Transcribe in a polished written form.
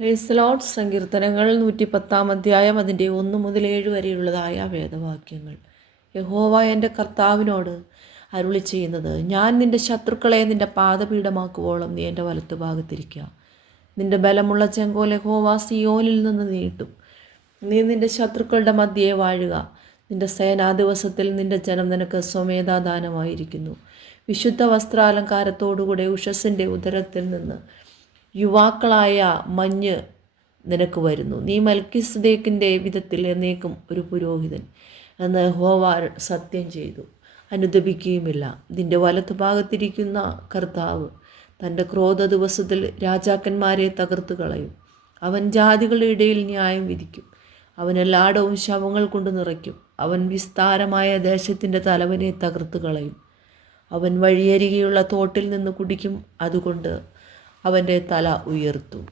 Praise Lord. സങ്കീർത്തനങ്ങൾ 110 അധ്യായം അതിൻ്റെ 1 മുതൽ 7 വരെയുള്ളതായ വേദവാക്യങ്ങൾ. യഹോവ എൻ്റെ കർത്താവിനോട് അരുളി ചെയ്യുന്നത്, ഞാൻ നിൻ്റെ ശത്രുക്കളെ നിൻ്റെ പാദപീഠമാക്കുവോളം നീ എൻ്റെ വലത്ത് ഭാഗത്തിരിക്കുക. നിൻ്റെ ബലമുള്ള ചെങ്കോൽ യഹോവ സിയോനിൽ നിന്ന് നീട്ടും. നീ നിൻ്റെ ശത്രുക്കളുടെ മധ്യേ വാഴുക. നിൻ്റെ സേനാ ദിവസത്തിൽ നിൻ്റെ ജനം നിനക്ക് സ്വമേധാദാനമായിരിക്കുന്നു. വിശുദ്ധ വസ്ത്രാലങ്കാരത്തോടുകൂടെ ഉഷസ്സിൻ്റെ ഉദരത്തിൽ നിന്ന് യുവാക്കളായ മഞ്ഞ് നിനക്ക് വരുന്നു. നീ മൽക്കിസദേക്കിൻ്റെ വിധത്തിൽ എന്നേക്കും ഒരു പുരോഹിതൻ എന്ന് യഹോവ സത്യം ചെയ്തു, അനുദപിക്കുകയുമില്ല. നിൻ്റെ വലത്തുഭാഗത്തിരിക്കുന്ന കർത്താവ് തൻ്റെ ക്രോധ ദിവസത്തിൽ രാജാക്കന്മാരെ തകർത്ത് കളയും. അവൻ ജാതികളുടെ ഇടയിൽ ന്യായം വിധിക്കും. അവൻ എല്ലായിടവും ശവങ്ങൾ കൊണ്ട് നിറയ്ക്കും. അവൻ വിസ്താരമായ ദേശത്തിൻ്റെ തലവനെ തകർത്ത് കളയും. അവൻ വഴിയരികെയുള്ള തോട്ടിൽ നിന്ന് കുടിക്കും. അതുകൊണ്ട് അവൻ്റെ തല ഉയർത്തും.